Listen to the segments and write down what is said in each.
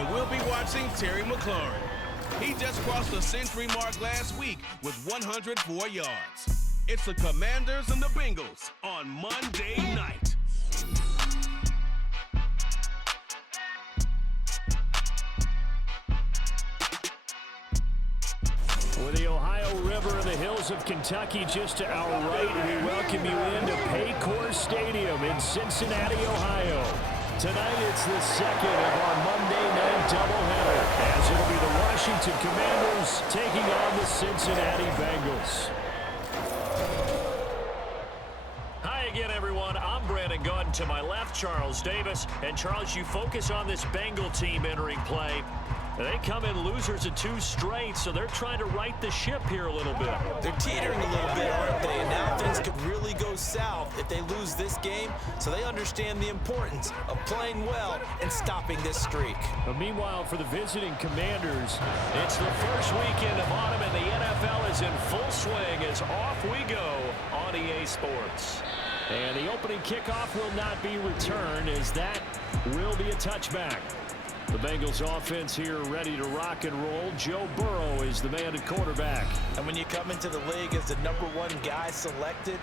And we'll be watching Terry McLaurin. He just crossed the century mark last week with 104 yards. It's the Commanders and the Bengals on Monday night. With the Ohio River and the hills of Kentucky just to our right, we welcome you into Paycor Stadium in Cincinnati, Ohio. Tonight it's the second of our Monday night doubleheader, as it'll be the Washington Commanders taking on the Cincinnati Bengals. Hi again, everyone. I'm Brandon Gunn. To my left, Charles Davis. And Charles, you focus on this Bengal team entering play. They come in losers of 2 straight, so they're trying to right the ship here a little bit. They're teetering a little bit, aren't they? And now things could really go south if they lose this game, so they understand the importance of playing well and stopping this streak. But meanwhile, for the visiting Commanders, it's the first weekend of autumn, and the NFL is in full swing as off we go on EA Sports. And the opening kickoff will not be returned, as that will be a touchback. The Bengals offense here ready to rock and roll. Joe Burrow is the man at quarterback. And when you come into the league as the #1 guy selected,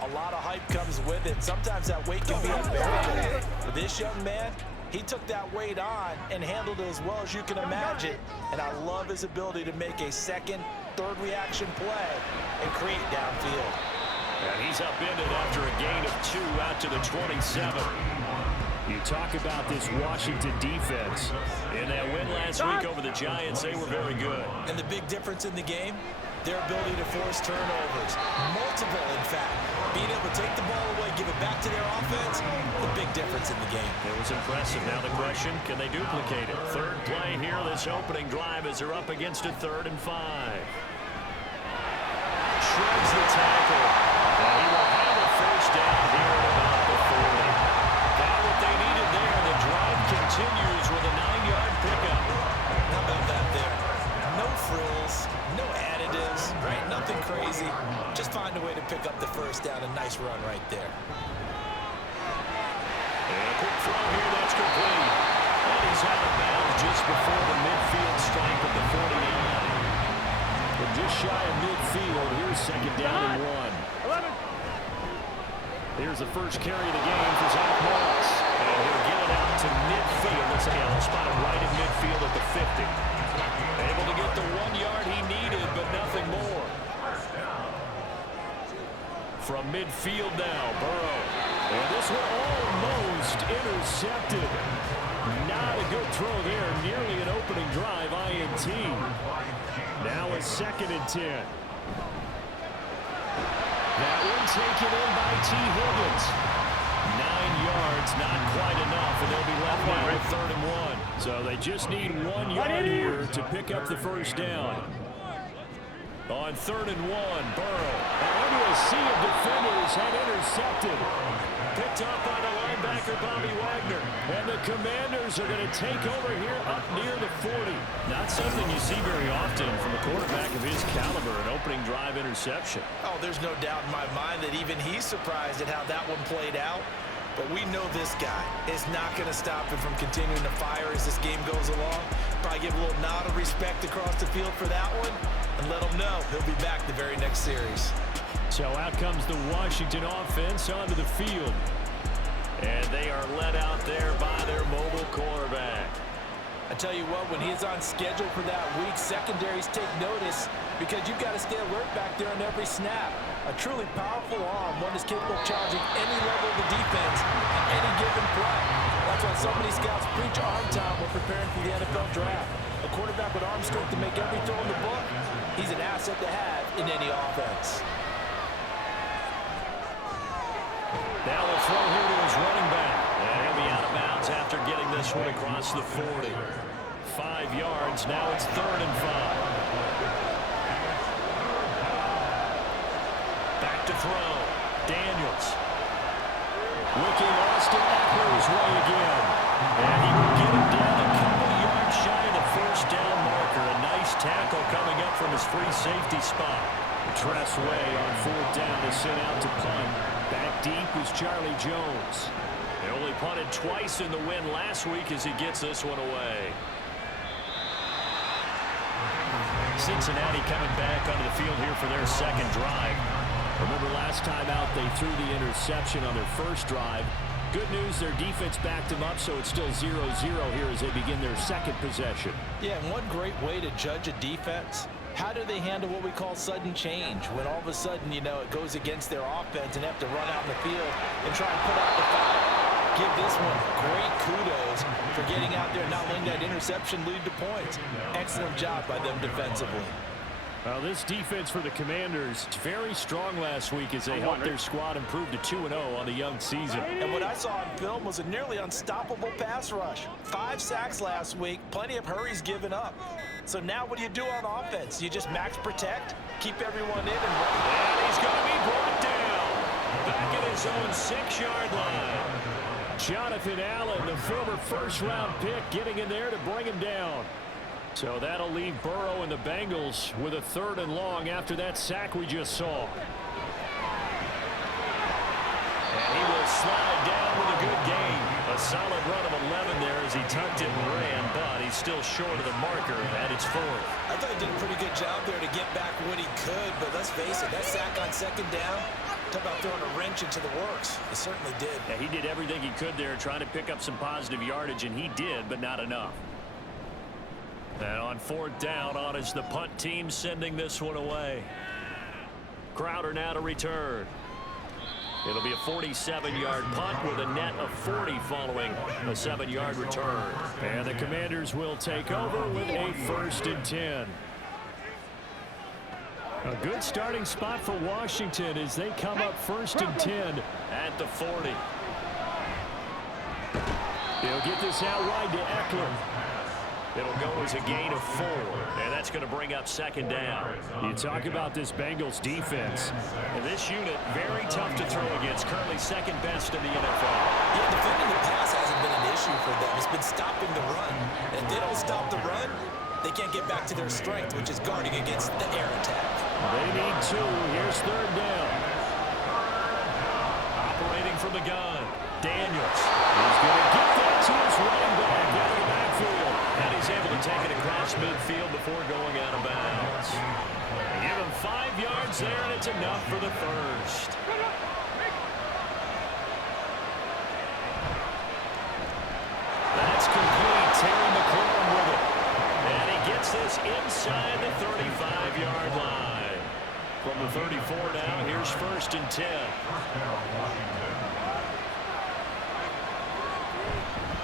a lot of hype comes with it. Sometimes that weight can be unbearable. For this young man, he took that weight on and handled it as well as you can imagine. And I love his ability to make a second, third reaction play and create downfield. And he's upended after a gain of 2 out to the 27. You talk about this Washington defense. In that win last week over the Giants, they were very good. And the big difference in the game, their ability to force turnovers. Multiple, in fact. Being able to take the ball away, give it back to their offense, the big difference in the game. It was impressive. Now the question, can they duplicate it? Third play here, this opening drive as they're up against a 3rd and 5. Shreds the tackle. And he will have a first down here at about the 40. Got what they needed there. The drive continues with a 9-yard pickup. How about that there? No frills, no additives, right? Nothing crazy. Just find a way to pick up the first down. A nice run right there. And a quick throw here, that's complete. And he's out of bounds just before the midfield stripe at the 49. But just shy of midfield, here's 2nd down and 1. Here's the first carry of the game for Zach Moss. And he'll get it out to midfield. Let's say he'll spot him right in midfield at the 50. Able to get the 1 yard he needed, but nothing more. From midfield now, Burrow. And this one almost intercepted. Not a good throw there. Nearly an opening drive, INT. Now a 2nd and 10. That one taken in by T. Higgins. 9 yards, not quite enough, and they'll be left now with 3rd and 1. So they just need 1 yard here to pick up the first down. On 3rd and 1, Burrow. Under a sea of defenders had intercepted. Picked up by the linebacker, Bobby Wagner. And the Commanders are going to take over here up near the 40. Not something you see very often from a quarterback of his caliber, an opening drive interception. Oh, there's no doubt in my mind that even he's surprised at how that one played out. But we know this guy is not going to stop him from continuing to fire as this game goes along. Probably give a little nod of respect across the field for that one and let him know he'll be back the very next series. So out comes the Washington offense onto the field. And they are led out there by their mobile quarterback. I tell you what, when he's on schedule for that week, secondaries take notice because you've got to stay alert back there on every snap. A truly powerful arm, one is capable of challenging any level of the defense in any given play. That's why so many scouts preach arm time when preparing for the NFL draft. A quarterback with arm strength to make every throw in the book, he's an asset to have in any offense. Now a throw here to his running back. And he'll be out of bounds after getting this one across the 40. 5 yards, now it's 3rd and 5. Back to throw. Daniels. Looking Austin Eckler's way again. And he will get him down a couple yards shy of the first down marker. A nice tackle coming up from his free safety spot. Tress way on 4th down to send out to punt. Back deep was Charlie Jones. They only punted twice in the win last week as he gets this one away. Cincinnati coming back onto the field here for their second drive. Remember last time out they threw the interception on their first drive. Good news, their defense backed them up, so it's still 0-0 here as they begin their second possession. Yeah, and one great way to judge a defense, how do they handle what we call sudden change? When all of a sudden, you know, it goes against their offense and they have to run out in the field and try and put out the fire. Give this one great kudos for getting out there and not letting that interception lead to points. Excellent job by them defensively. Well, this defense for the Commanders, very strong last week as they helped their squad improve to 2-0 on the young season. And what I saw on film was a nearly unstoppable pass rush. 5 sacks last week, plenty of hurries given up. So now what do you do on offense? You just max protect, keep everyone in, and run. And he's going to be brought down back at his own 6-yard line. Jonathan Allen, the former first-round pick, getting in there to bring him down. So that'll leave Burrow and the Bengals with a 3rd and long after that sack we just saw. And he will slide down with a good gain. A solid run of 11 there as he tucked it and ran, but he's still short of the marker at its 4th. I thought he did a pretty good job there to get back what he could, but let's face it, that sack on 2nd down, talk about throwing a wrench into the works. He certainly did. Yeah, he did everything he could there trying to pick up some positive yardage, and he did, but not enough. And on 4th down, on is the punt team sending this one away. Crowder now to return. It'll be a 47-yard punt with a net of 40 following a 7-yard return. And the Commanders will take over with a 1st and 10. A good starting spot for Washington as they come up 1st and 10 at the 40. They'll get this out wide to Eckler. It'll go as a gain of 4, and that's going to bring up 2nd down. You talk about this Bengals defense. And this unit, very tough to throw against, currently 2nd best in the NFL. Yeah, defending the pass hasn't been an issue for them. It's been stopping the run. And if they don't stop the run, they can't get back to their strength, which is guarding against the air attack. They need 2. Here's 3rd down. Operating from the gun, Daniels. He's going to get that to his running back out of the backfield. And he's able to take it across midfield before going out of bounds. Give him 5 yards there, and it's enough for the 1st. That's complete. Terry McLaurin with it. And he gets this inside the 35-yard line. From the 34 now, here's 1st and 10.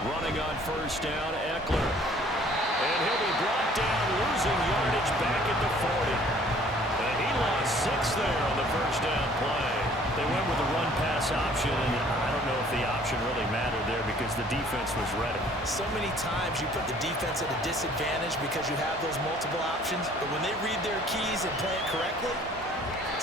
Running on 1st down, Eckler. And he'll be brought down, losing yardage back at the 40. And he lost 6 there on the 1st down play. They went with a run-pass option, and I don't know if the option really mattered there because the defense was ready. So many times you put the defense at a disadvantage because you have those multiple options, but when they read their keys and play it correctly,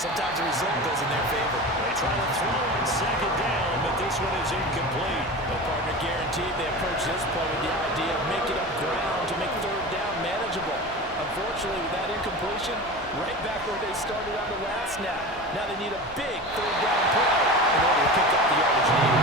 sometimes the result goes in their favor. They try to throw on 2nd down, but this one is incomplete. The partner guaranteed they approach this play with the idea of making up ground to make 3rd down manageable. Unfortunately, with that incompletion, right back where they started on the last snap. Now they need a big 3rd down play in order to pick up the yardage needed.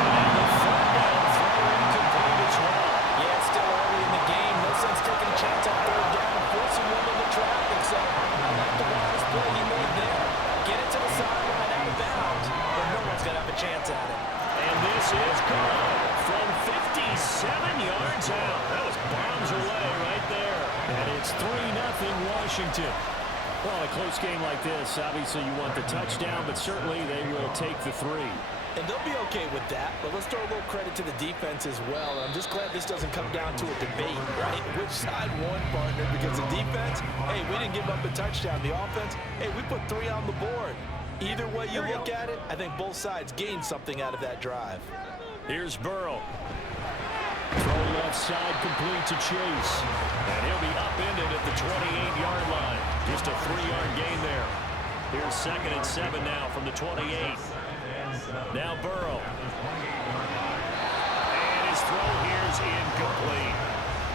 And the 3rd down throw incomplete as well. Yeah, it's still early in the game. No sense taking a chance on 3rd down and forcing one into traffic. So I like the wireless play he made there. Get it to the sideline out of bounds, but no one's going to have a chance at it. And this is gone from 57 yards out. That was bombs away right there. And it's 3-0 Washington. Well, a close game like this, obviously you want the touchdown, but certainly they will take the 3. And they'll be okay with that, but let's throw a little credit to the defense as well. I'm just glad this doesn't come down to a debate, right? Which side won, partner? Because the defense, hey, we didn't give up a touchdown. The offense, hey, we put 3 on the board. Either way you look at it, I think both sides gained something out of that drive. Here's Burrow. Throw left side complete to Chase. And he'll be upended at the 28-yard line. Just a 3-yard gain there. Here's 2nd and 7 now from the 28. Now Burrow. And his throw here is incomplete.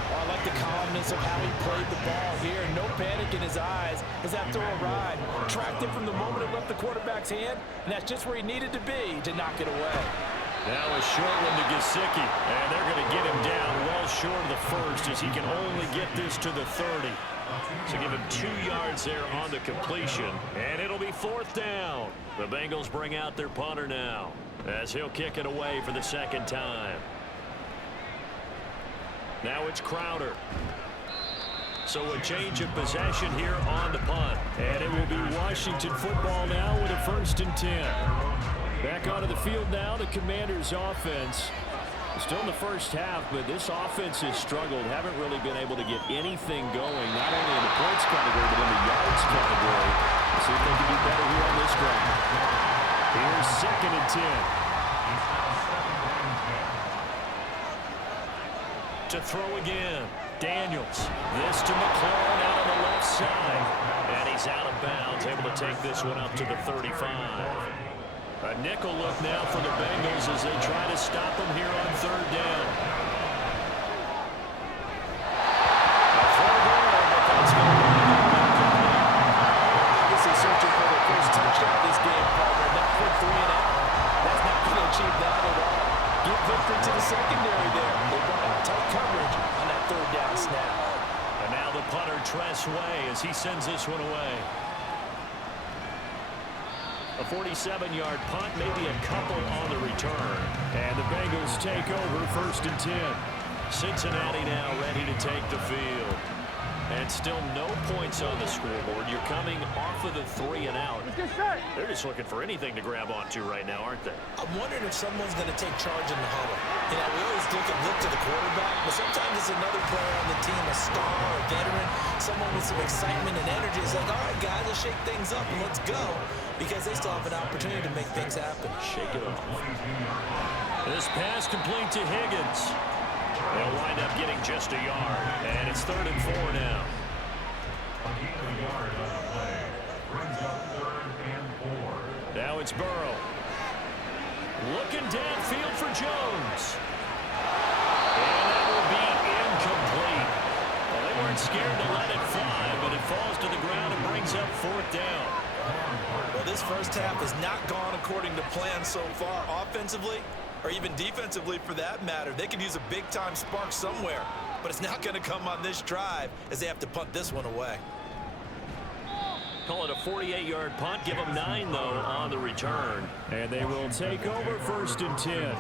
Oh, I like the calmness of how he played the ball here. No panic in his eyes as that throw arrived. Tracked it from the moment it left the quarterback's hand, and that's just where he needed to be to knock it away. Now a short one to Gesicki, and they're going to get him down well short of the first as he can only get this to the 30. So give him 2 yards there on the completion, and it'll be 4th down. The Bengals bring out their punter now as he'll kick it away for the 2nd time. Now it's Crowder. So a change of possession here on the punt. And it will be Washington football now with a 1st and 10. Back onto the field now, the Commanders' offense. Still in the first half, but this offense has struggled. Haven't really been able to get anything going, not only in the points category, but in the yards category. Let's see if they can do better here on this drive. Here's 2nd and 10. To throw again. Daniels. This to McLaurin out on the left side. And he's out of bounds, able to take this one up to the 35. A nickel look now for the Bengals as they try to stop him here on 3rd down. A throw there, but that's going to be incomplete. I guess he's searching for the first touchdown this game, partner. Not for 3 and out. That's not going to achieve that at all. Give victory to the secondary there. They brought out tight coverage on that 3rd down snap. And now the punter, Tress Way, as he sends this one away. A 47-yard punt, maybe a couple on the return. And the Bengals take over 1st and 10. Cincinnati now ready to take the field. And still no points on the scoreboard. You're coming off of the 3 and out. They're just looking for anything to grab onto right now, aren't they? I'm wondering if someone's going to take charge in the huddle. You know, we always look to the quarterback, but sometimes it's another player on the team, a star, a veteran, someone with some excitement and energy. It's like, all right, guys, let's shake things up and let's go, because they still have an opportunity to make things happen. Shake it off. This pass complete to Higgins. They'll wind up getting just a yard, and it's 3rd and 4 now. Now it's Burrow. Looking downfield for Jones. And that will be incomplete. Well, they weren't scared to let it fly, but it falls to the ground and brings up 4th down. Well, this first half has not gone according to plan so far offensively, or even defensively for that matter. They could use a big-time spark somewhere, but it's not going to come on this drive as they have to punt this one away. Call it a 48-yard punt. Give them 9, though, on the return. And they will take over 1st and 10.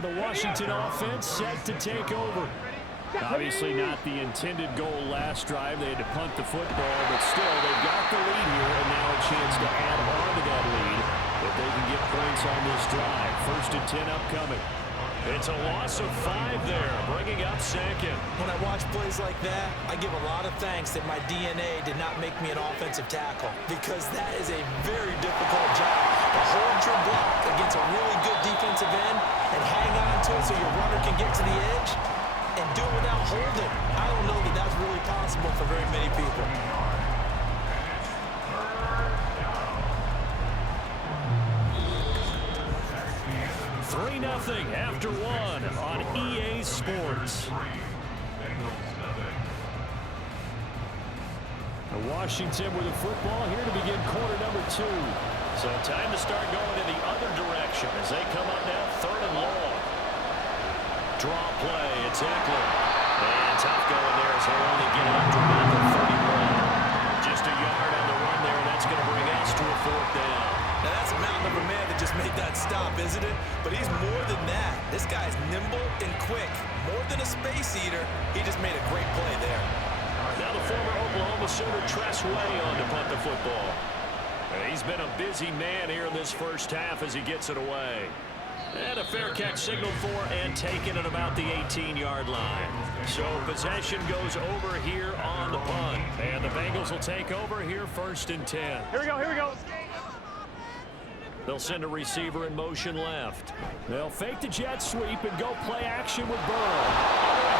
The Washington offense set to take over. Obviously not the intended goal last drive. They had to punt the football, but still, they've got the lead here, and now a chance to add on to that lead if they can get points on this drive. 1st and 10 upcoming. It's a loss of 5 there, bringing up 2nd. When I watch plays like that, I give a lot of thanks that my DNA did not make me an offensive tackle, because that is a very difficult job to hold your block against a really good defensive end and hang on to it so your runner can get to the edge and do it without holding. I don't know that that's really possible for very many people. 3-0 after 1 on EA Sports. Washington with the football here to begin quarter number 2. So time to start going in the other direction as they come up now 3rd and long. Draw play, it's Eckler. And tough going there as he'll only get up to about the 31. Just a yard on the run there, and that's going to bring us to a 4th down. Now that's a mountain of a man that just made that stop, isn't it? But he's more than that. This guy's nimble and quick. More than a space eater, he just made a great play there. Now the former Oklahoma Sooner Tress Way on to punt the football. He's been a busy man here in this first half as he gets it away. And a fair catch signaled for and taken at about the 18-yard line. So possession goes over here on the punt. And the Bengals will take over here 1st and 10. Here we go. They'll send a receiver in motion left. They'll fake the jet sweep and go play action with Burrow. A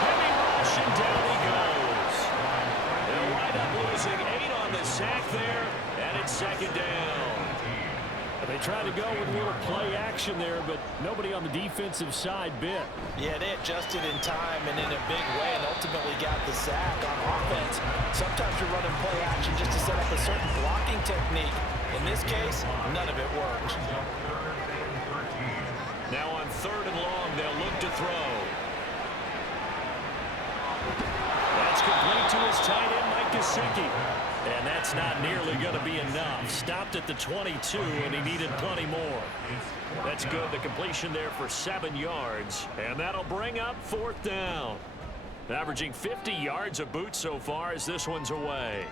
heavy rush and down he goes. They'll wind up losing 8 on the sack there, and it's 2nd down. They tried to go with a little play action there, but nobody on the defensive side bit. Yeah, they adjusted in time and in a big way and ultimately got the sack on offense. Sometimes you're running play action just to set up a certain blocking technique. In this case, none of it worked. Now on 3rd and long. They'll look to throw. That's complete to his tight end, Mike Gesicki. And that's not nearly going to be enough. Stopped at the 22, and he needed plenty more. That's good. The completion there for 7 yards. And that'll bring up 4th down. Averaging 50 yards a boot so far as this one's away.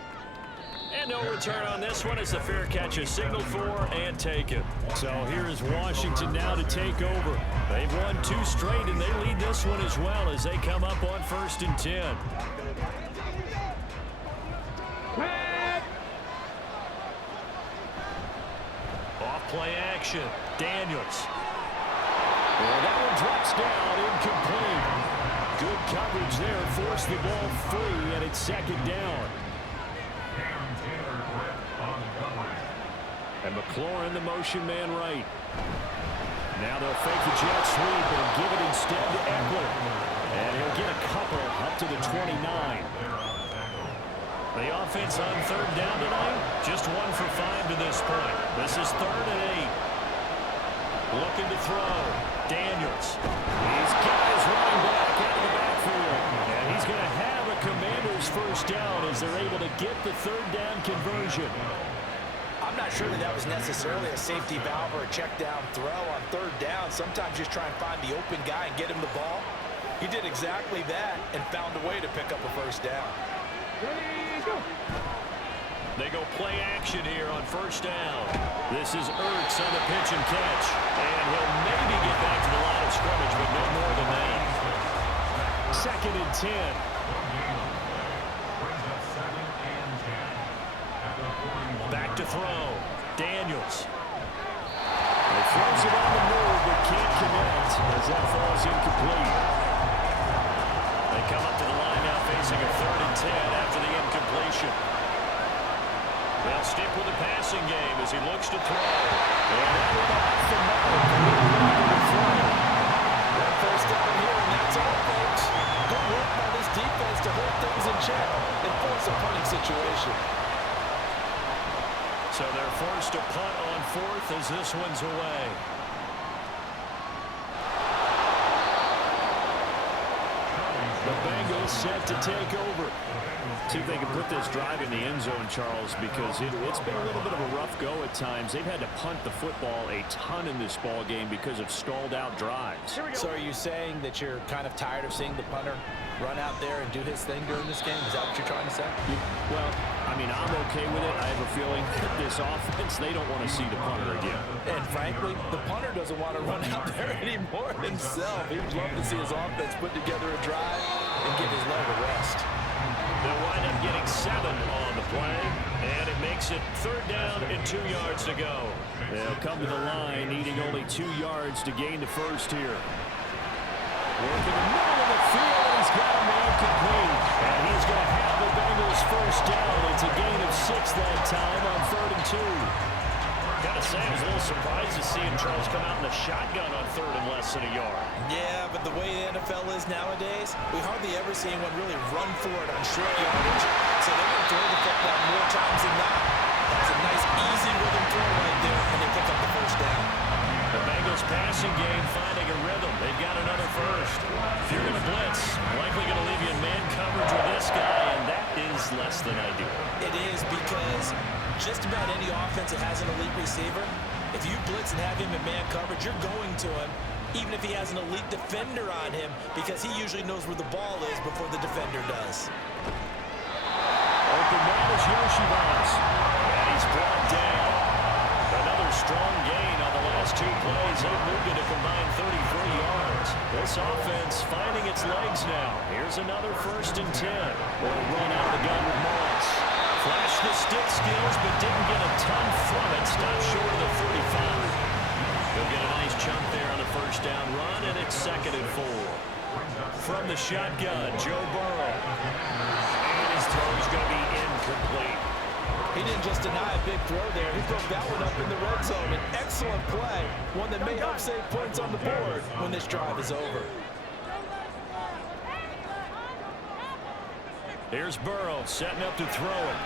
And no return on this one as the fair catch is signaled for and taken. So here is Washington now to take over. They've won 2 straight, and they lead this one as well as they come up on 1st and 10. Off play action. Daniels. And that one drops down, incomplete. Good coverage there, forced the ball free, and it's 2nd down. And McLaurin, the motion man right. Now they'll fake the jet sweep and give it instead to Eckler. And he'll get a couple up to the 29. The offense on 3rd down tonight, just 1 for 5 to this point. This is 3rd and 8. Looking to throw. Daniels. He's got his running back out of the backfield. And he's going to have a Commanders 1st down as they're able to get the 3rd down conversion. I'm not sure that was necessarily a safety valve or a check down throw on 3rd down. Sometimes just try and find the open guy and get him the ball. He did exactly that and found a way to pick up a 1st down. They go play action here on 1st down. This is Ertz on the pitch and catch. And he'll maybe get back to the line of scrimmage, but no more than that. 2nd and 10. Back to throw. Daniels. He throws it on the move, but can't connect as that falls incomplete. They come up to the line now facing a 3rd and 10 after the incompletion. They'll stick with the passing game as he looks to throw. And that went off the mark. That 1st down here, and that's all, folks. Good work by this defense to hold things in check and force a punting situation. So they're forced to punt on 4th as this one's away. The Bengals set to take over. See if they can put this drive in the end zone, Charles, because it's been a little bit of a rough go at times. They've had to punt the football a ton in this ball game because of stalled out drives. So are you saying that you're kind of tired of seeing the punter run out there and do his thing during this game? Is that what you're trying to say? Well, I mean, I'm okay with it. I have a feeling that this offense, they don't want to see the punter again. And frankly, the punter doesn't want to run out there anymore himself. He would love to see his offense put together a drive and give his leg a rest. They'll wind up getting 7 on the play, and it makes it 3rd down and 2 yards to go. They'll come to the line, needing only 2 yards to gain the 1st here. Working the middle of the field, and he's got a man complete. And he's going to have the Bengals 1st down. It's a gain of 6 that time on 3rd and 2. Gotta say, I was a little surprised to see Charles come out in the shotgun on 3rd and less than a yard. Yeah, but the way the NFL is nowadays, we hardly ever see anyone really run for it on short yardage. So they're going to throw the football more times than not. That's a nice, easy rhythm throw right there, and they pick up the 1st down. The Bengals passing game finding a rhythm. They've got another 1st. If you're going to blitz, likely going to leave you in man coverage with this guy, and that is less than ideal. It is because just about any offense that has an elite receiver, if you blitz and have him in man coverage, you're going to him, even if he has an elite defender on him, because he usually knows where the ball is before the defender does. Open man is Yoshivas, and he's brought down. Another strong gain on the last 2 plays. They've moved it a combined 33 yards. This offense finding its legs now. Here's another 1st and 10. We'll run out of the gun with Morris. Flashed the stick skills, but didn't get a ton from it. Stopped short of the 35. He'll get a nice chunk there on the 1st down run, and it's 2nd and 4. From the shotgun, Joe Burrow. And his throw is going to be incomplete. He didn't just deny a big throw there. He broke that one up in the red zone. An excellent play, one that may help save points on the board when this drive is over. Here's Burrow setting up to throw it.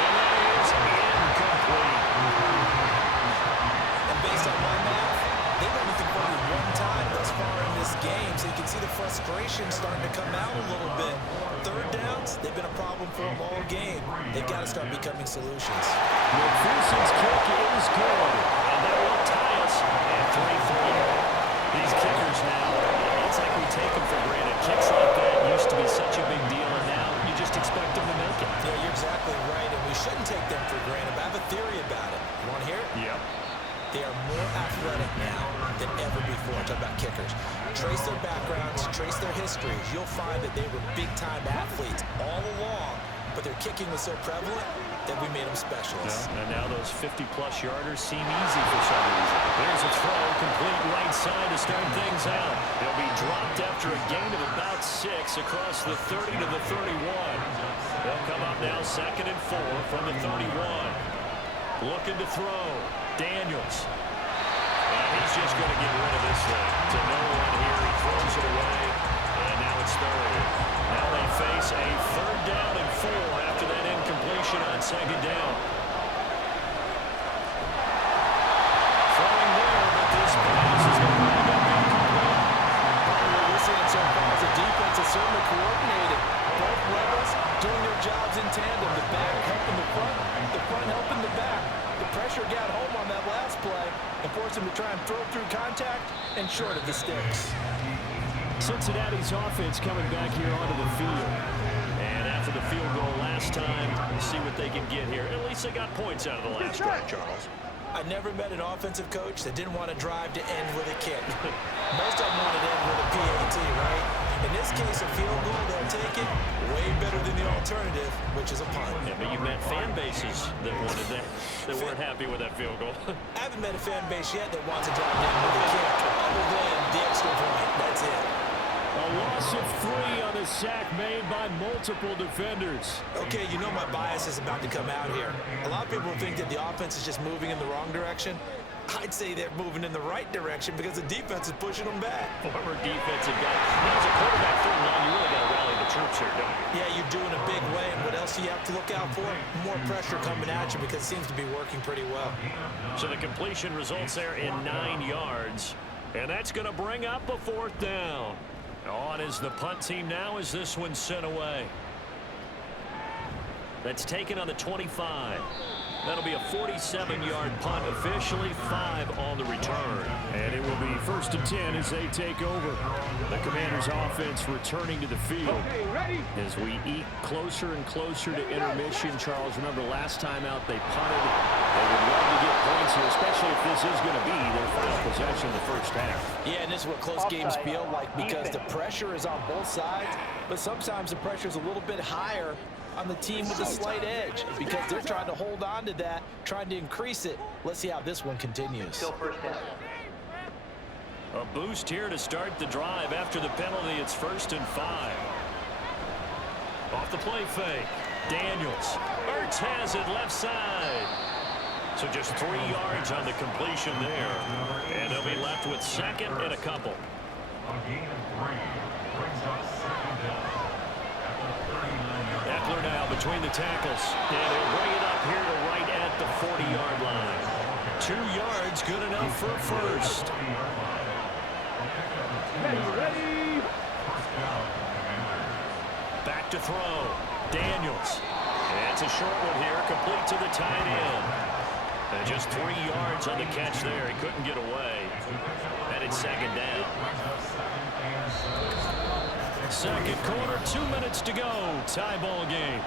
And that is incomplete. And based on my math, games, and you can see the frustration starting to come out a little bit. Third downs, they've been a problem for them all game. They've got to start becoming solutions. McPherson's kick is good, and that will tie us at 3-3. These kickers now, it's like we take them for granted. Kicks like that used to be such a big deal, and now you just expect them to make it. Yeah, you're exactly right, and we shouldn't take them for granted, but I have a theory about it. You want to hear it? Yep. They are more athletic now than ever before. I'm talking about kickers. Trace their backgrounds, trace their histories. You'll find that they were big-time athletes all along, but their kicking was so prevalent that we made them specialists. Yeah, and now those 50-plus yarders seem easy for some reason. There's a throw, complete right side to start things out. They'll be dropped after a gain of about 6 across the 30 to the 31. They'll come up now 2nd and 4 from the 31. Looking to throw. Daniels. And he's just going to get rid of this thing. To no one here. He throws it away. And now it's third. Now they face a 3rd down and 4 after that incompletion on 2nd down. Throwing there, but this pass is going to wind up incomplete. What we're seeing so far is the defense is certainly coordinated. Both levels doing their jobs in tandem. The back helping the front helping the back. The pressure got home on that last play and forced him to try and throw through contact and short of the sticks. Cincinnati's offense coming back here onto the field. And after the field goal last time, see what they can get here. At least they got points out of the last drive, Charles. I never met an offensive coach that didn't want to drive to end with a kick. Most of them want to end with a PAT, right? In this case, a field goal, they'll take it way better than the alternative, which is a punt. Yeah, but you met fan bases that wanted that weren't happy with that field goal. I haven't met a fan base yet that wants to drive down with a kick other than the extra point. That's it. A loss of 3 on a sack made by multiple defenders. Okay, you know my bias is about to come out here. A lot of people think that the offense is just moving in the wrong direction. I'd say they're moving in the right direction because the defense is pushing them back. Former defensive guy. Now, as a quarterback third line, you really got to rally the troops here, don't you? Yeah, you're doing a big way, and what else do you have to look out for? More pressure coming at you because it seems to be working pretty well. So the completion results there in 9 yards, and that's going to bring up a 4th down. On is the punt team now as this one's sent away. That's taken on the 25. That'll be a 47-yard punt, officially 5 on the return. And it will be 1st and 10 as they take over. The Commanders' offense returning to the field. As we eke closer and closer to intermission, Charles, remember last time out they punted. They would love to get points here, especially if this is going to be their final possession in the first half. Yeah, and this is what close games feel like because the pressure is on both sides, but sometimes the pressure is a little bit higher on the team with a slight edge because they're trying to hold on to that, trying to increase it. Let's see how this one continues. A boost here to start the drive. After the penalty, it's 1st and 5. Off the play fake. Daniels. Ertz has it left side. So just 3 yards on the completion there. And they'll be left with 2nd and a couple. Eckler now between the tackles. And he'll bring it up here to right at the 40-yard line. 2 yards, good enough for a first. Ready. Back to throw. Daniels. It's a short one here, complete to the tight end. And just 3 yards on the catch there. He couldn't get away. And it's 2nd down. Second quarter, 2 minutes to go. Tie ball game.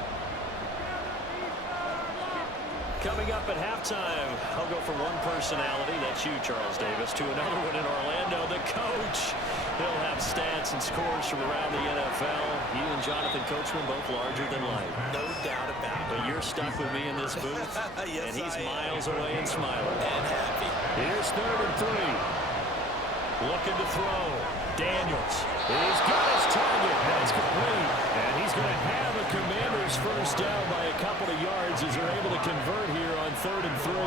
Coming up at halftime, I'll go from one personality, that's you, Charles Davis, to another one in Orlando, the coach. He'll have stats and scores from around the NFL. You and Jonathan Coachman both larger than life. No doubt about it. But you're stuck with me in this booth, Yes, and he's I am. miles away and smiling. And happy. Here's 3rd and 3. Looking to throw. Daniels. He's got his target. That's complete. And he's going to have a Commander's first down by a couple of yards as they're able to convert here on 3rd and 3. And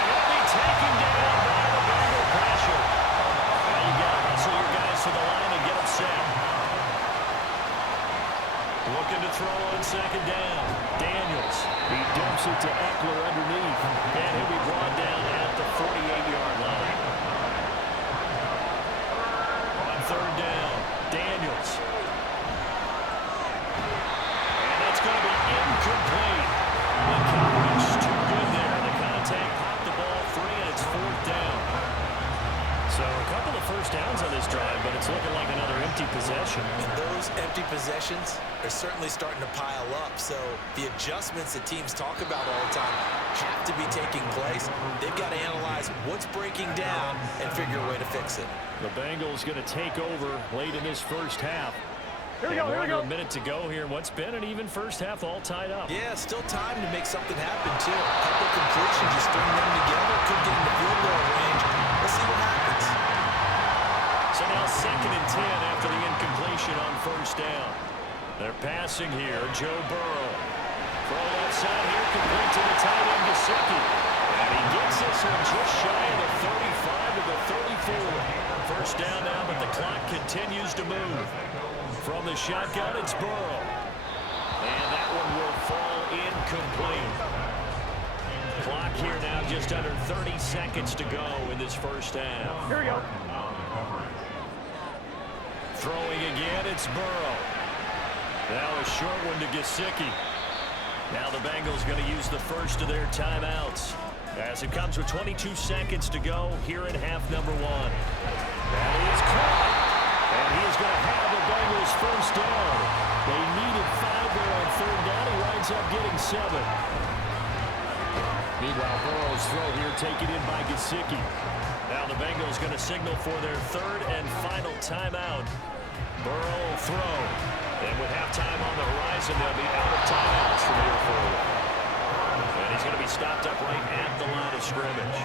he'll be taken down by the Bengal pressure. Well, you got to hustle your guys to the line and get them set. Looking to throw on 2nd down. Daniels. He dumps it to Eckler underneath. And he'll be brought down at the 48-yard line. So a couple of first downs on this drive, but it's looking like another empty possession. And those empty possessions are certainly starting to pile up. So the adjustments that teams talk about all the time have to be taking place. They've got to analyze what's breaking down and figure a way to fix it. The Bengals going to take over late in this first half. Here we go. A minute to go here. What's been an even first half all tied up. Yeah, still time to make something happen, too. A couple completions, you string them together, could get in the field goal range. Let's see what happens. So now 2nd and 10 after the incompletion on first down. They're passing here. Joe Burrow. Throw left side here, complete to the tight end, Gesicki. And he gets this one just shy of the 35 to the 34. First down now, but the clock continues to move. From the shotgun, it's Burrow. And that one will fall incomplete. Clock here now just under 30 seconds to go in this first half. Here we go. Throwing again, it's Burrow. Now a short one to Gesicki. Now the Bengals going to use the first of their timeouts as it comes with 22 seconds to go here in half number 1. That is caught. And he is going to have the Bengals first down. They needed 5 there on third down. He winds up getting 7. Meanwhile, Burrow's throw here taken in by Gesicki. Now the Bengals going to signal for their third and final timeout. Burrow will throw. And with halftime on the horizon, they'll be out of timeouts from here forward. And he's going to be stopped up right at the line of scrimmage.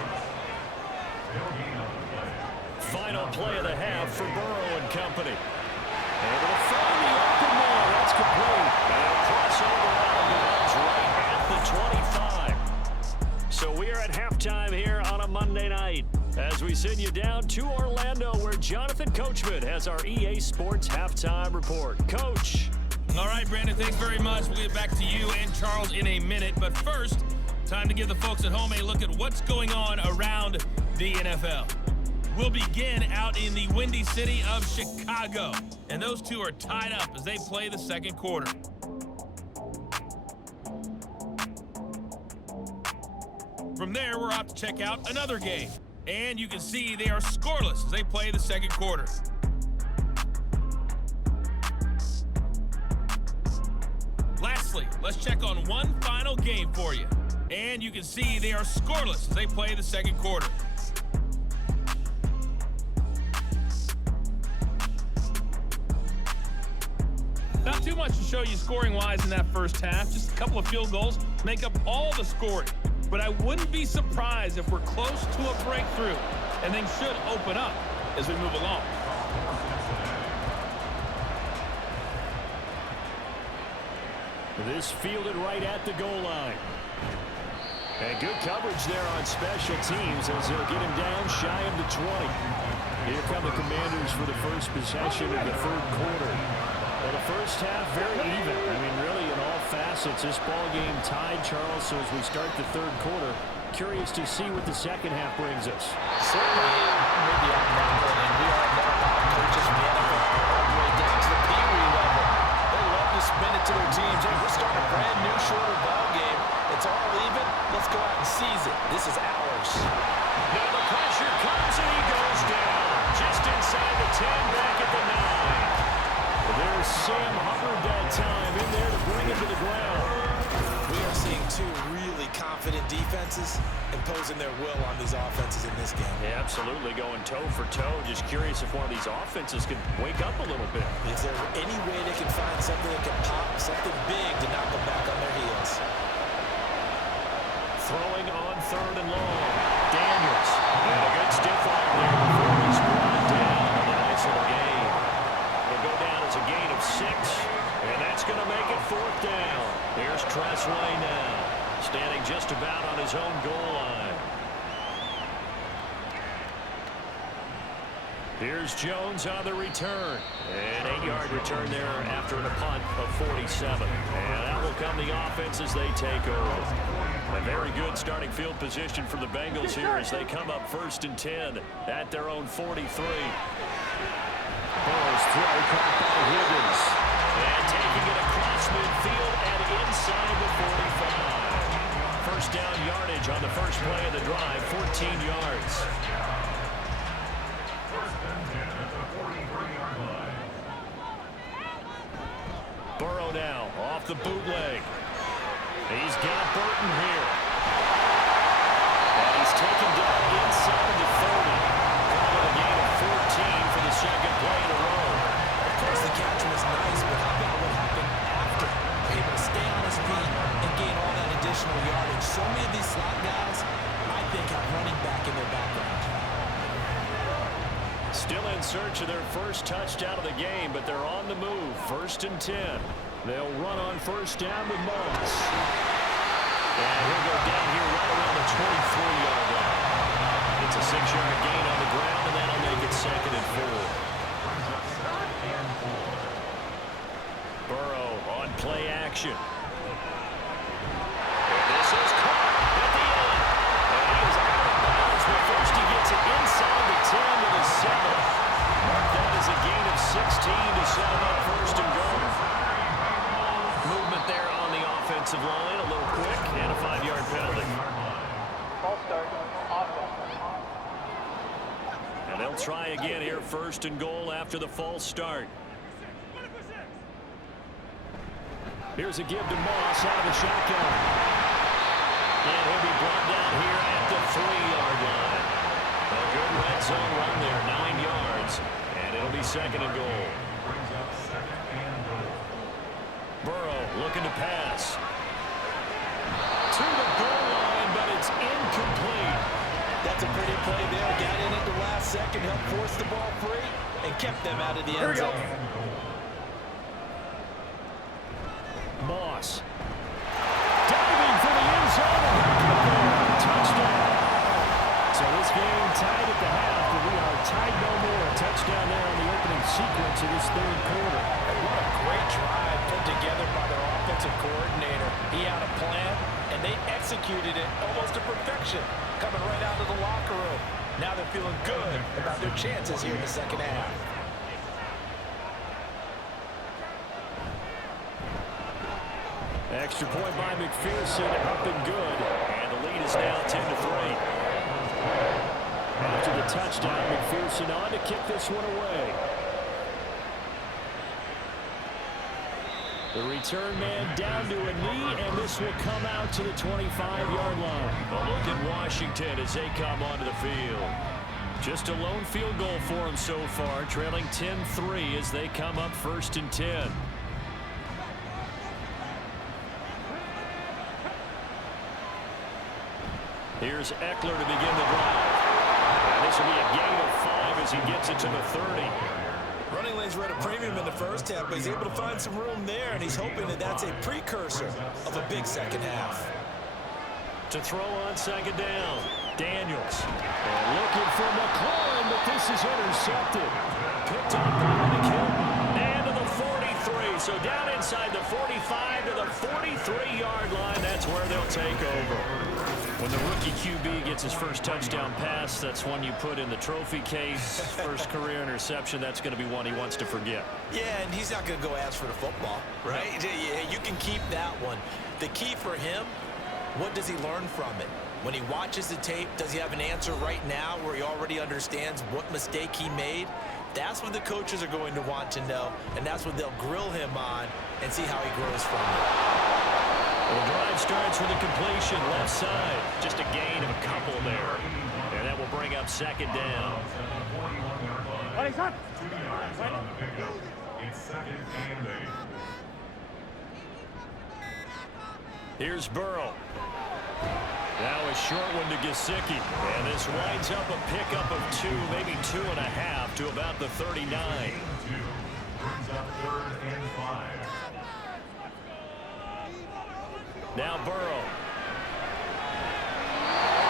Final play of the half for Burrow and company. Able to find the open man. That's complete. And a crossover out of bounds right at the 25. So we are at halftime here on a Monday night as we send you down to Orlando where Jonathan Coachman has our EA Sports Halftime Report. Coach. All right, Brandon, thanks very much. We'll get back to you and Charles in a minute. But first, time to give the folks at home a look at what's going on around the NFL. We'll begin out in the windy city of Chicago. And those two are tied up as they play the second quarter. From there, we're off to check out another game. And you can see they are scoreless as they play the second quarter. Lastly, let's check on one final game for you. And you can see they are scoreless as they play the second quarter. Not too much to show you scoring-wise in that first half. Just a couple of field goals make up all the scoring. But I wouldn't be surprised if we're close to a breakthrough, and things should open up as we move along. This fielded right at the goal line. And good coverage there on special teams as they'll get him down shy of the 20. Here come the Commanders for the first possession of the third quarter. Well, the first half very even. I mean, really in all facets, this ball game tied, Charles. So as we start the third quarter, curious to see what the second half brings us. Certainly, maybe on that one, and we all know about coaches from the NFL all the way down to the Pee Wee level. They love to spin it to their teams. Hey, we're starting a brand new, shorter ball game. It's all even. Let's go out and seize it. This is ours. Now the pressure comes and he goes down. Just inside the 10, back at the 9. There's Sam Hubbard that time in there to bring him to the ground. We are seeing two really confident defenses imposing their will on these offenses in this game. Yeah, absolutely, going toe for toe. Just curious if one of these offenses can wake up a little bit. Is there any way they can find something that can pop, something big to knock them back on their heels? Throwing on third and long. Daniels. And a good stiff arm there before he's brought down. A nice little gain. It'll go down as a gain of 6. And that's going to make it fourth down. Here's Tressway now. Standing just about on his own goal line. Here's Jones on the return. An 8-yard return there after a punt of 47. And that will come the offense as they take over. A very good starting field position for the Bengals here as they come up 1st and 10 at their own 43. Burrow's throw caught by Higgins. And taking it across midfield and inside the 45. First down. first down yardage on the first play of the drive, 14 yards. the bootleg. He's got Burton here. And he's taken down inside the 30. Call it a gain of 14 for the second play in a row. Of course, the catch was nice, but how about what happened after? Able to stay on his feet and gain all that additional yardage. So many of these slot guys, I think, have running back in their background. Still in search of their first touchdown of the game, but they're on the move. 1st and 10. They'll run on first down with Moss. And he'll go down here right around the 23-yard line. It's a 6-yard gain on the ground, and that'll make it 2nd and 4. Burrow on play action. This is caught at the end. And he is out of bounds, but first he gets it inside the 10 to the 7. That is a gain of 16 to set him up 1st and goal. Movement there on the offensive line, a little quick, and a 5-yard penalty. False start, offense. And they'll try again here, 1st and goal after the false start. Here's a give to Moss out of the shotgun. And he'll be brought down here at the 3-yard line. A good red zone run there, 9 yards. And it'll be 2nd and goal. Burrow looking to pass. To the goal line, but it's incomplete. That's a pretty play there. Got in at the last second, helped force the ball free, and kept them out of the end zone. Moss. Diving for the end zone. Touchdown. So this game tied at the half, but we are tied no more. A touchdown there on the opening sequence of this 3rd quarter. And what a great drive put together by their offensive coordinator. He had a plan, and they executed it almost to perfection, coming right out of the locker room. Now they're feeling good about their chances here in the 2nd half. Extra point by McPherson, up and good. And the lead is now 10-3. After the touchdown, McPherson on to kick this one away. The return man down to a knee, and this will come out to the 25-yard line. A look at Washington as they come onto the field. Just a lone field goal for them so far, trailing 10-3 as they come up 1st and 10. Here's Eckler to begin the drive. And this will be a gain of 5 as he gets it to the 30. Running lanes were at a premium in the first half, but he's able to find some room there, and he's hoping that that's a precursor of a big 2nd half. To throw on 2nd down, Daniels. And looking for McLaurin, but this is intercepted. Picked up by McKinnon. And to the 43. So down inside the 45 to the 43-yard line. That's where they'll take over. When the rookie QB gets his first touchdown pass, that's one you put in the trophy case. First career interception, that's going to be one he wants to forget. Yeah, and he's not going to go ask for the football, right? Yeah, you can keep that one. The key for him, what does he learn from it? When he watches the tape, does he have an answer right now where he already understands what mistake he made? That's what the coaches are going to want to know, and that's what they'll grill him on and see how he grows from it. Well, the drive starts with a completion left side. Just a gain of a couple there. And that will bring up 2nd down. Here's Burrow. Now a short one to Gesicki. And this winds up a pickup of 2, maybe 2.5 to about the 39. Brings up 3rd and 5. Now Burrow.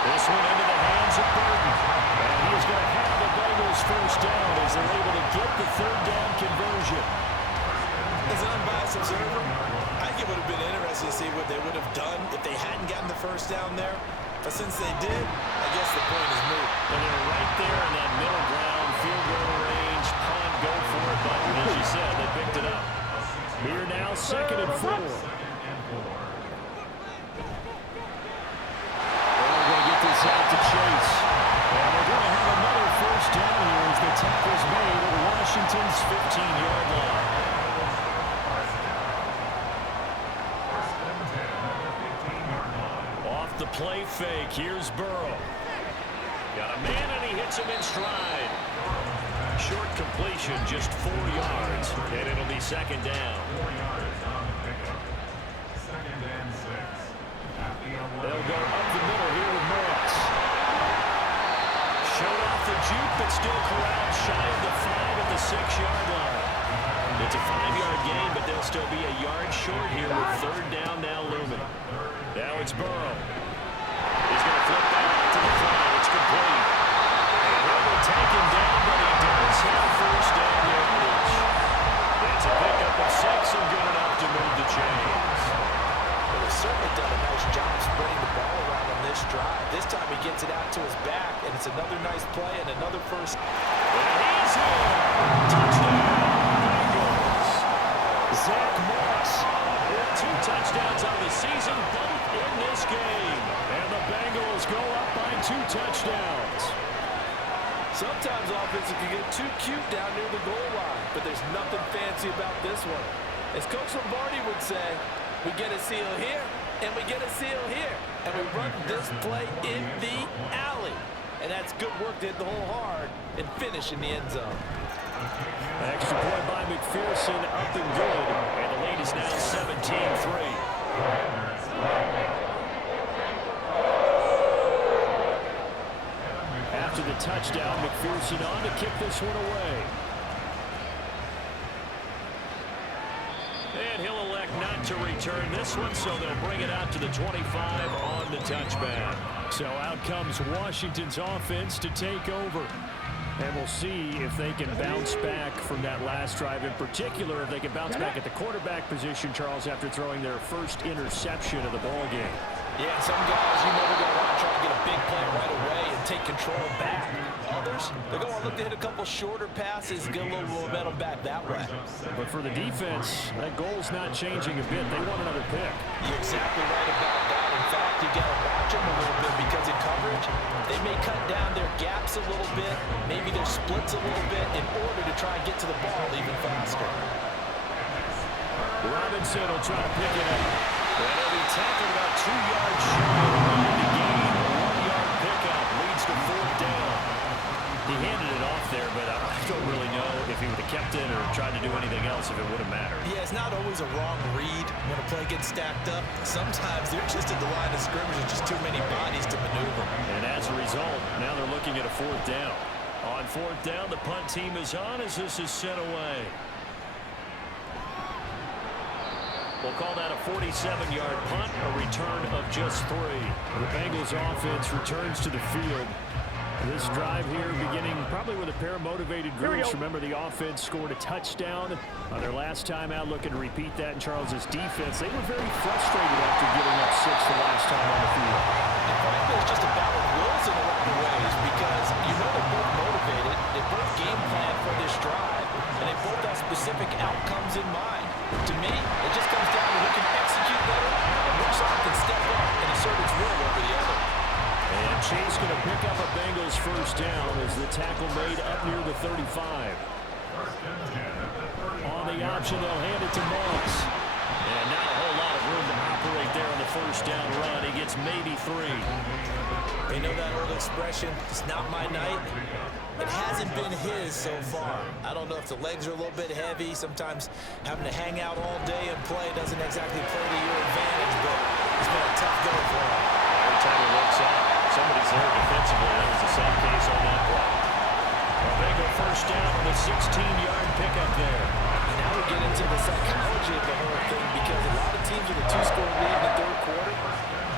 This one into the hands of Burton. And he is going to have the Bengals first down as they're able to get the 3rd down conversion. As an unbiased observer, I think it would have been interesting to see what they would have done if they hadn't gotten the first down there. But since they did, I guess the point is moot. And they're right there in that middle ground, field goal range, punt, go for it button. As you said, they picked it up. Here now, 2nd and 4. Out to Chase. And they're going to have another first down here as the tackle's made at Washington's 15-yard line. play fake. Here's Burrow. Got a man, and he hits him in stride. Short completion, just 4 yards, and it'll be second down. They'll go up the middle here with Morris. Showed off the juke, but still corralled shy of the 5 at the 6-yard line. It's a 5-yard gain, but they'll still be a yard short here with third down now looming. Now it's Burrow. He's going to flip that out to the flat. It's complete. And they will take him down, but he does have first down yardage. It's a pickup of 6 and good enough to move the chains. Well, they've certainly done a nice job spreading the ball around on this drive. This time he gets it out to his back, and it's another nice play and another first. And he's in. Touchdown, Bengals. Zach Moss with 2 touchdowns on the season, both in this game. And the Bengals go up by 2 touchdowns. Sometimes offense can get too cute down near the goal line, but there's nothing fancy about this one. As Coach Lombardi would say, we get a seal here, and we get a seal here, and we run this play in the alley. And that's good work to hit the hole hard and finish in the end zone. Extra point by McPherson, up and good, and the lead is now 17-3. After the touchdown, McPherson on to kick this one away. And he'll elect not to return this one, so they'll bring it out to the 25 on the touchback. So out comes Washington's offense to take over. And we'll see if they can bounce back from that last drive. In particular, if they can bounce back at the quarterback position, Charles, after throwing their first interception of the ball game. Yeah, some guys, you know, they're going to want to try to get a big play right away and take control back. Others, they're going to look to hit a couple shorter passes, get a little momentum back that way. But for the defense, that goal's not changing a bit. They want another pick. You're exactly right about that. In fact, you got to watch them a little bit because in coverage, they may cut down their gaps a little bit, maybe their splits a little bit in order to try and get to the ball even faster. Robinson will try to pick it up. And he'll be tackled about 2 yards shy of the game. A 1-yard pickup leads to 4th down. He handed it off there, but I don't really know if he would have kept it or tried to do anything else if it would have mattered. Yeah, it's not always a wrong read when a play gets stacked up. Sometimes they're just at the line of scrimmage with just too many bodies to maneuver. And as a result, now they're looking at a 4th down. On 4th down, the punt team is on as this is sent away. We'll call that a 47-yard punt, a return of just 3. The Bengals offense returns to the field. This drive here beginning probably with a pair of motivated groups. Remember, the offense scored a touchdown on their last time out, looking to repeat that in Charles's defense. They were very frustrated after giving up 6 the last time on the field. And frankly, it's just a battle of wills in a lot of ways because you know they're both motivated, they both game plan for this drive, and they both have specific outcomes in mind. To me, it just comes down to who can execute better and which side can step up and assert its will over the other. And Chase going to pick up a Bengals first down as the tackle made up near the 35. On the option, they'll hand it to Moss. And not a whole lot of room to operate there on the first down run. He gets maybe 3. You know that old expression, it's not my night? It hasn't been his so far. I don't know if the legs are a little bit heavy. Sometimes having to hang out all day and play doesn't exactly play to your advantage, but it's been a tough go for him. Every time he looks up, somebody's there defensively. That was the same case on that play. A Bengal first down with a 16-yard pickup there. Now we get into the psychology of the whole thing because a lot of teams with a 2-score lead in the 3rd quarter,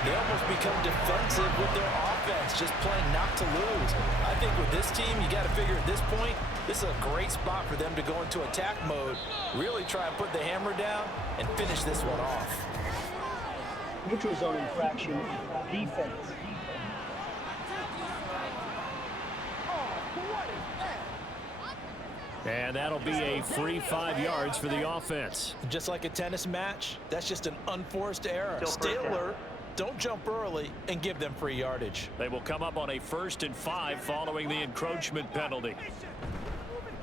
they almost become defensive with their offense, just playing not to lose. I think with this team, you got to figure at this point, this is a great spot for them to go into attack mode, really try and put the hammer down and finish this one off. Neutral zone infraction, defense. And that'll be a free 5 yards for the offense. Just like a tennis match, that's just an unforced error. Stay alert, don't jump early, and give them free yardage. They will come up on a 1st and 5 following the encroachment penalty.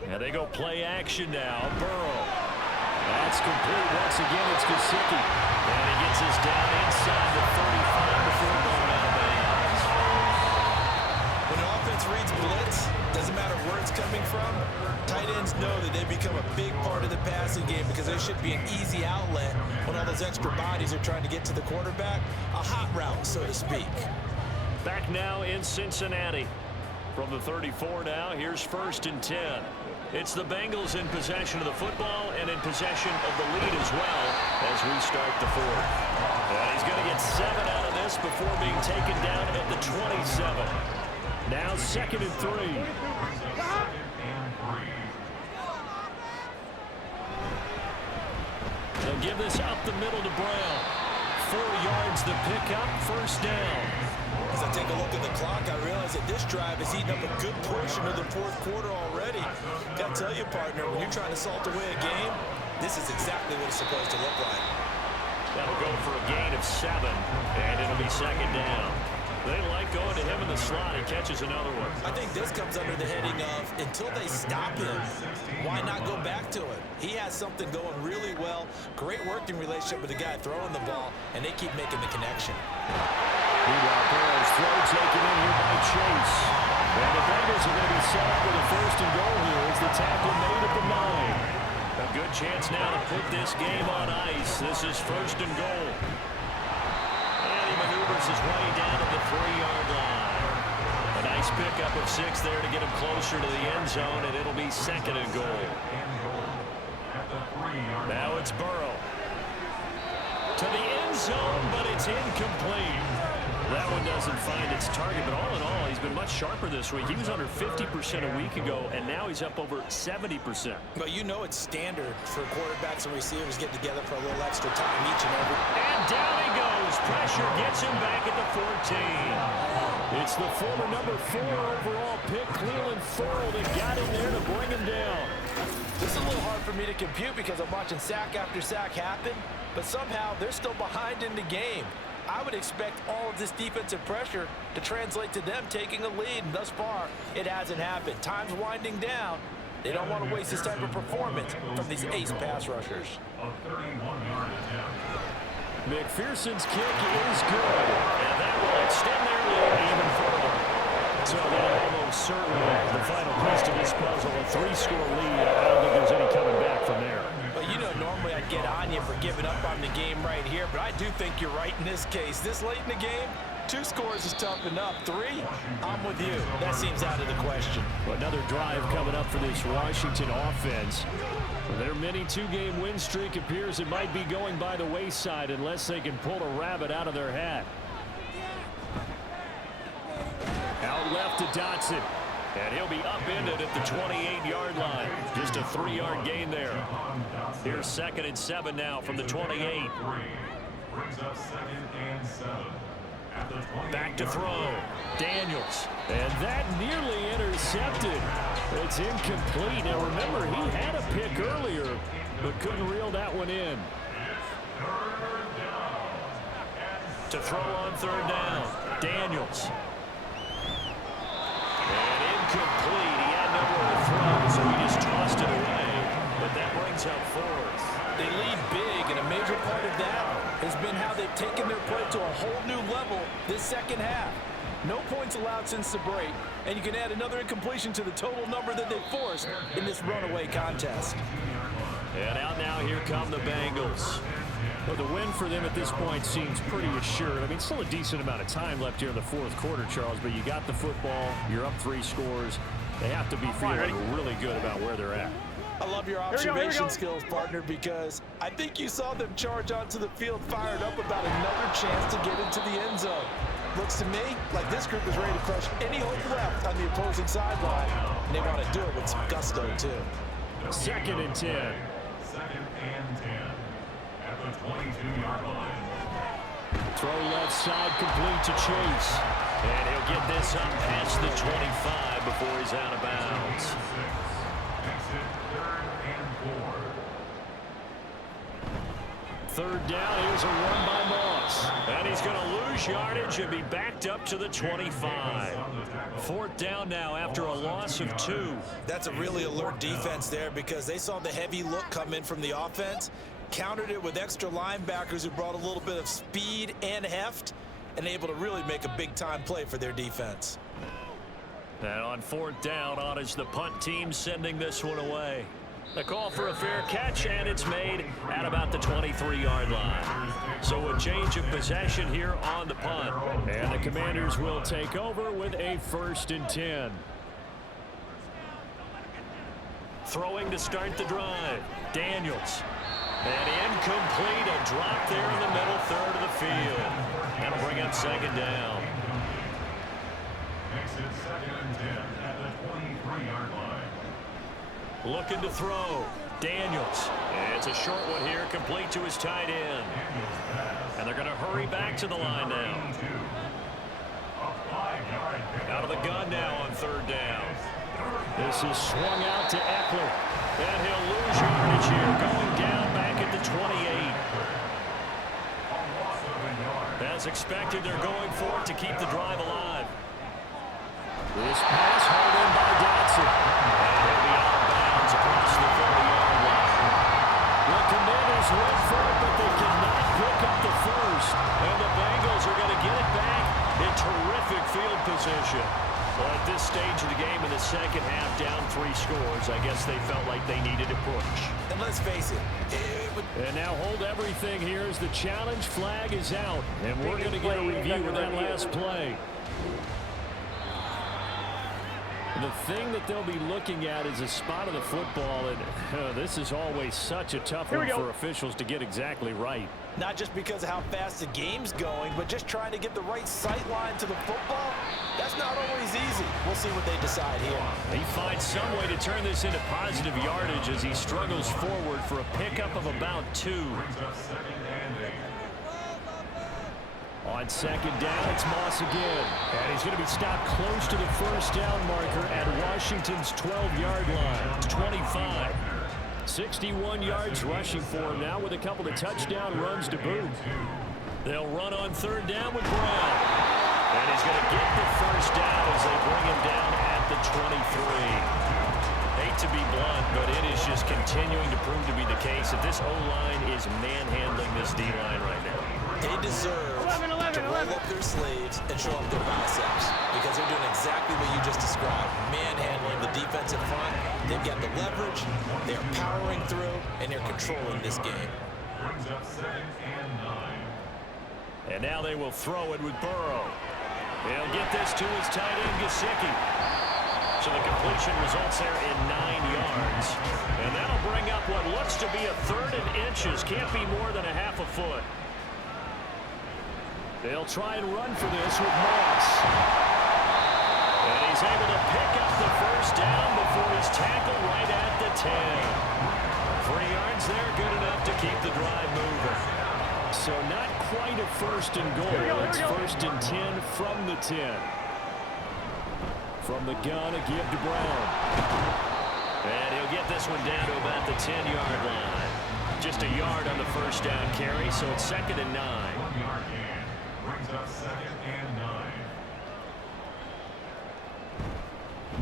And they go play action now. Burrow. That's complete. Once again, it's Gesicki. And he gets us down inside the 35 before going out of that's coming from, tight ends know that they become a big part of the passing game because there should be an easy outlet when all those extra bodies are trying to get to the quarterback. A hot route, so to speak. Back now in Cincinnati. From the 34 now, here's 1st and 10. It's the Bengals in possession of the football and in possession of the lead as well as we start the 4th. And he's going to get 7 out of this before being taken down at the 27. Now 2nd and 3. They'll give this up the middle to Brown. 4 yards the pickup, 1st down. As I take a look at the clock, I realize that this drive has eaten up a good portion of the 4th quarter already. Got to tell you, partner, when you're trying to salt away a game, this is exactly what it's supposed to look like. That'll go for a gain of 7, and it'll be 2nd down. They like going to him in the slot. He catches another one. I think this comes under the heading of, until they stop him, why not go back to it? He has something going really well. Great working relationship with the guy throwing the ball, and they keep making the connection. Meanwhile, Burrow's throw taken in here by Chase. And the Bengals are going to be set up with a 1st and goal here as the tackle made at the 9. A good chance now to put this game on ice. This is 1st and goal. And he maneuvers his way down to the 3-yard line. A nice pickup of 6 there to get him closer to the end zone, and it'll be 2nd and goal. Now it's Burrow. To the end zone, but it's incomplete. That one doesn't find its target, but all in all, he's been much sharper this week. He was under 50% a week ago, and now he's up over 70%. But you know it's standard for quarterbacks and receivers getting together for a little extra time each and every. And down he goes. Pressure gets him back at the 14. It's the former number 4 overall pick, Cleveland Thorold, that got in there to bring him down. This is a little hard for me to compute because I'm watching sack after sack happen, but somehow they're still behind in the game. I would expect all of this defensive pressure to translate to them taking a lead, and thus far, it hasn't happened. Time's winding down. They don't want to waste this type of performance from these ace pass rushers. McPherson's kick is good, and that will extend their lead even further. So that almost certainly the final piece to this puzzle, a 3-score lead. I don't think there's any coming back from there. But you know, normally I'd get on you for giving up on the game right here, but I do think you're right in this case. This late in the game, 2 scores is tough enough. 3, I'm with you. That seems out of the question. Well, another drive coming up for this Washington offense. Their mini 2-game win streak appears it might be going by the wayside unless they can pull a rabbit out of their hat. Out left to Dotson. And he'll be upended at the 28-yard line. Just a 3-yard gain there. Here's 2nd and 7 now from the 28. Back to throw. Daniels. And that nearly intercepted. It's incomplete. Now remember, he had a pick earlier, but couldn't reel that one in. To throw on 3rd down. Daniels. And incomplete. He had nowhere to throw, so he just tossed it away. But that brings up 4th. They lead big, and a major part of that has been how they've taken their play to a whole new level this second half. No points allowed since the break, and you can add another incompletion to the total number that they forced in this runaway contest. And out now, here come the Bengals. Well, the win for them at this point seems pretty assured. I mean, still a decent amount of time left here in the 4th quarter, Charles, but you got the football, you're up 3 scores. They have to be feeling really good about where they're at. I love your observation skills, partner, because I think you saw them charge onto the field fired up about another chance to get into the end zone. Looks to me like this group is ready to crush any hope left on the opposing sideline, and they want to do it with some gusto, too. 2nd and 10. 2nd and 10 at the 22-yard line. Throw left side complete to Chase. And he'll get this up past the 25 before he's out of bounds. Exit 3rd and 4. 3rd down, here's a run by Moss. And he's going to lose yardage and be backed up to the 25. 4th down now after a loss of 2. That's a really alert defense there because they saw the heavy look come in from the offense, countered it with extra linebackers who brought a little bit of speed and heft, and able to really make a big-time play for their defense. And on fourth down, on is the punt team sending this one away. The call for a fair catch, and it's made at about the 23-yard line. So a change of possession here on the punt. And the Commanders will take over with a 1st and 10. Throwing to start the drive. Daniels. And incomplete. A drop there in the middle third of the field. That'll bring up 2nd down. Makes it 2nd and 10 at the 23-yard line. Looking to throw. Daniels. And it's a short one here, complete to his tight end. And they're going to hurry back to the line now. Out of the gun now on 3rd down. This is swung out to Eckler. And he'll lose yardage here, going down back at the 28. As expected, they're going for it to keep the drive alive. This pass hauled in by Dotson. And he'll be out of bounds across the 40-yard line. The Commanders went for it, but they cannot pick up the first. And the Bengals are going to get it back in terrific field position. Well, at this stage of the game in the second half, down 3 scores, I guess they felt like they needed a push. And let's face it. And now hold everything here as the challenge flag is out. And we're going to get a review of that last play. The thing that they'll be looking at is a spot of the football, and this is always such a tough one for officials to get exactly right. Not just because of how fast the game's going, but just trying to get the right sight line to the football. That's not always easy. We'll see what they decide here. He finds some way to turn this into positive yardage as he struggles forward for a pickup of about 2. On 2nd down, it's Moss again. And he's going to be stopped close to the 1st down marker at Washington's 12-yard line. 25. 61 yards rushing for him now with a couple of touchdown runs to boot. They'll run on 3rd down with Brown. And he's going to get the 1st down as they bring him down at the 23. Hate to be blunt, but it is just continuing to prove to be the case that this O-line is manhandling this D-line right now. They deserve to roll up their sleeves and show up their biceps because they're doing exactly what you just described, manhandling the defensive front. They've got the leverage, they're powering through, and they're controlling this game. Brings up 2nd and 9. And now they will throw it with Burrow. They'll get this to his tight end, Gesicki. So the completion results there in 9 yards. And that'll bring up what looks to be a 3rd and inches. Can't be more than a half a foot. They'll try and run for this with Moss. And he's able to pick up the 1st down before he's tackled right at the 10. 3 yards there, good enough to keep the drive moving. So not quite a 1st and goal. It's 1st and 10 from the 10. From the gun, a give to Brown. And he'll get this one down to about the 10-yard line. Just a yard on the 1st down carry, so it's 2nd and 9. 1-yard gain. Brings up 2nd and 9.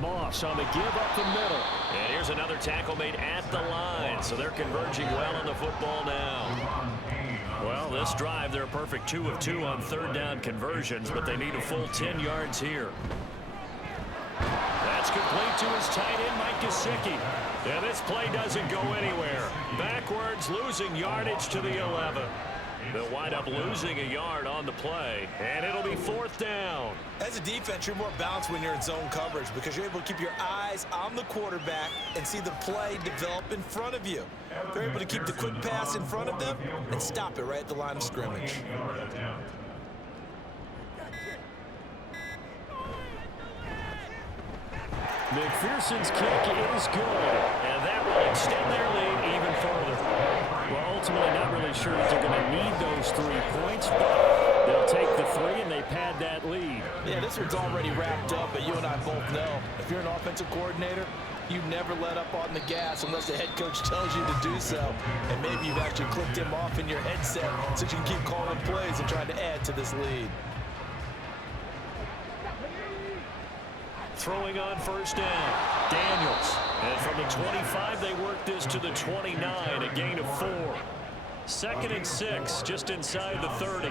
Moss on the give up the middle. And here's another tackle made at the line, so they're converging well on the football now. Well, this drive, they're a perfect 2 of 2 on 3rd down conversions, but they need a full 10 yards here. That's complete to his tight end, Mike Gesicki. And this play doesn't go anywhere. Backwards, losing yardage to the 11. They'll wind up losing a yard on the play, and it'll be 4th down. As a defense, you're more balanced when you're in zone coverage because you're able to keep your eyes on the quarterback and see the play develop in front of you. They're able to keep the quick pass in front of them and stop it right at the line of scrimmage. McPherson's kick is good, and that will extend their lead even further. Well, ultimately, not really sure if they're going to need those 3 points, but they'll take the 3 and they pad that lead. Yeah, this one's already wrapped up, but you and I both know if you're an offensive coordinator, you never let up on the gas unless the head coach tells you to do so. And maybe you've actually clicked him off in your headset so you can keep calling plays and trying to add to this lead. Throwing on 1st down, Daniels. And from the 25, they work this to the 29, a gain of 4. 2nd and 6, just inside the 30.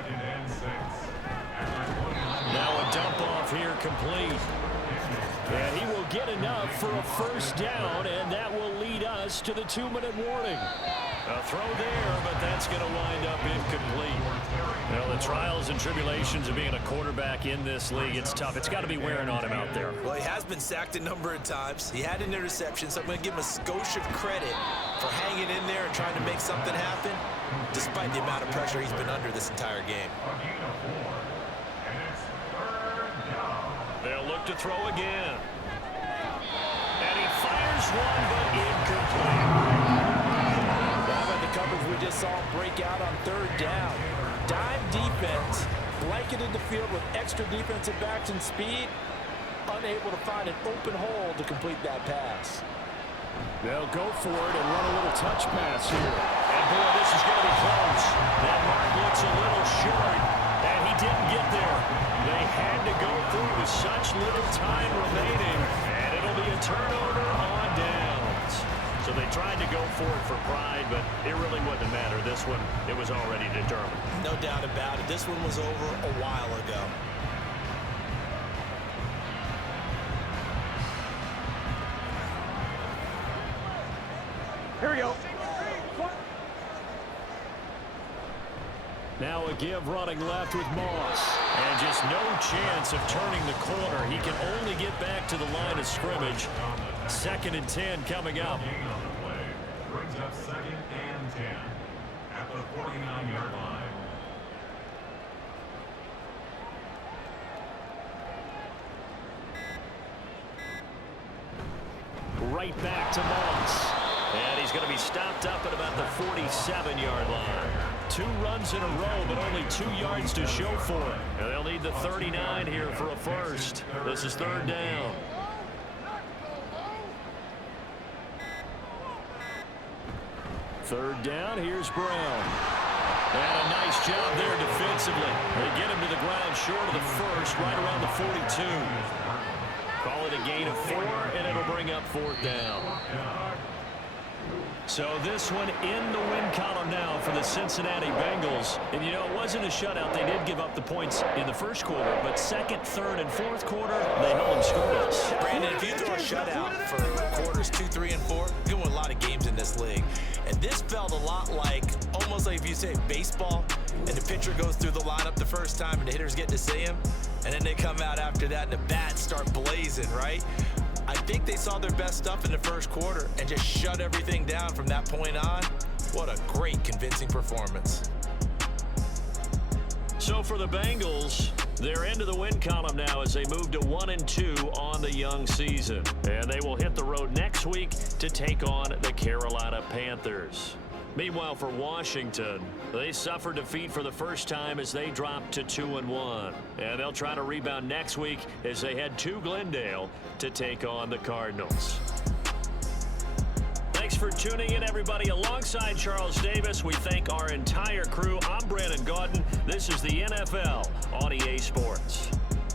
Now a dump off here complete. And he will get enough for a first down, and that will lead us to the 2-minute warning. A throw there, but that's going to wind up incomplete. Well, the trials and tribulations of being a quarterback in this league, it's tough. It's got to be wearing on him out there. Well, he has been sacked a number of times. He had an interception, so I'm going to give him a skosh of credit for hanging in there and trying to make something happen, despite the amount of pressure he's been under this entire game. They'll look to throw again. And he fires one, but incomplete. How about the coverage we just saw him break out on third down? Dime defense, blanketed the field with extra defensive backs and speed, unable to find an open hole to complete that pass. They'll go for it and run a little touch pass here. And boy, this is going to be close. That mark looks a little short, and he didn't get there. They had to go through with such little time remaining, and it'll be a turnover on downs. So they tried to go for it for pride, but it really wouldn't matter. This one, it was already determined. No doubt about it. This one was over a while ago. Here we go. Now a give running left with Moss. And just no chance of turning the corner. He can only get back to the line of scrimmage. 2nd and 10 coming up. Brings up 2nd and 10 at the 49-yard line. Right back to Moss. And he's going to be stopped up at about the 47-yard line. 2 runs in a row, but only 2 yards to show for it. And they'll need the 39 here for a first. This is 3rd down. Third down, here's Brown. And a nice job there defensively. They get him to the ground short of the first, right around the 42. Call it a gain of 4, and it'll bring up 4th down. So this one in the win column now for the Cincinnati Bengals. And, you know, it wasn't a shutout. They did give up the points in the first quarter, but 2nd, 3rd, and 4th quarter, they held them scoreless. Brandon, if you throw a shutout for quarters 2, 3, and 4, you're going to win a lot of games in this league. And this felt a lot like, almost like if you say baseball, and the pitcher goes through the lineup the first time and the hitters get to see him, and then they come out after that and the bats start blazing, right? I think they saw their best stuff in the first quarter and just shut everything down from that point on. What a great, convincing performance. So for the Bengals, they're into the win column now as they move to 1-2 on the young season. And they will hit the road next week to take on the Carolina Panthers. Meanwhile, for Washington, they suffered defeat for the first time as they dropped to 2-1. And they'll try to rebound next week as they head to Glendale to take on the Cardinals. Thanks for tuning in, everybody. Alongside Charles Davis, we thank our entire crew. I'm Brandon Gaudin. This is the NFL on EA Sports.